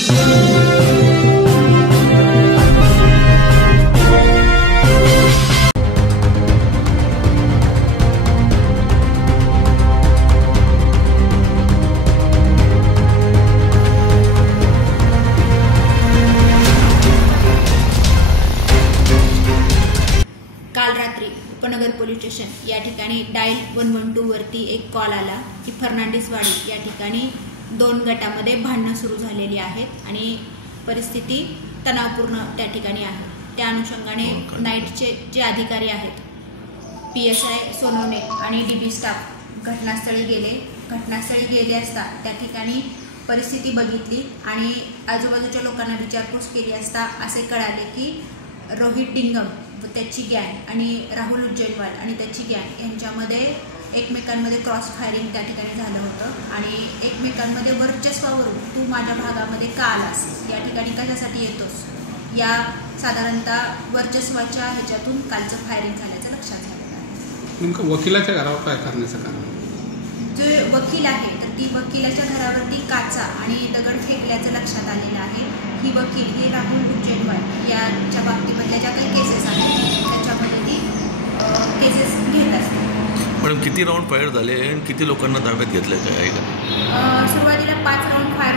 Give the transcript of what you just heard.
काल रात्री उपनगर पोलीस स्टेशन या ठिकाणी डायल 112 वरती एक कॉल आला की फर्नांडिसवाडी या ठिकाणी 2 गटामध्ये भांडणं सुरू झालेली आहेत आणि परिस्थिती तणावपूर्ण त्या ठिकाणी आहे। त्या अनुषंगाने नाईटचे जे अधिकारी आहेत PSI सोनवणे आणि DB स्टाफ घटनास्थळी गेले असता त्या ठिकाणी परिस्थिती बघितली आणि आजूबाजूच्या लोकांना विचारपूस केली असता असे कळाले की रोहित डिंगम व त्याची गँग आणि राहुल उज्जैनवाल आणि त्याची गँग यांच्यामध्ये एकमेकांमध्ये क्रॉस फायरिंग त्या ठिकाणी झालं होतं आणि एकमेकांमध्ये वर्चस्वावरून तू माझ्या भागामध्ये का आलास, या ठिकाणी कशासाठी येतोस, या साधारणतः वर्चस्वाच्या ह्याच्यातून कालचं फायरिंग झाल्याचं लक्षात झालेलं आहे। नेमकं वकिलाच्या घरावर काय करण्याचं कारण? जे वकील आहे तर ती वकिलाच्या घरावरती काचा आणि दगड फेकल्याचं लक्षात आलेलं आहे। ही वकील हे राहुल उज्जैनवाल याच्या बाबतीमधल्या ज्या काही केसेस आहेत त्याच्यामध्ये ती केसेस घेत असते। मॅडम किती राऊंड फायर झाले आणि किती लोकांना ताब्यात घेतलं काय आहे का? सुरुवातीला 5 राऊंड फायर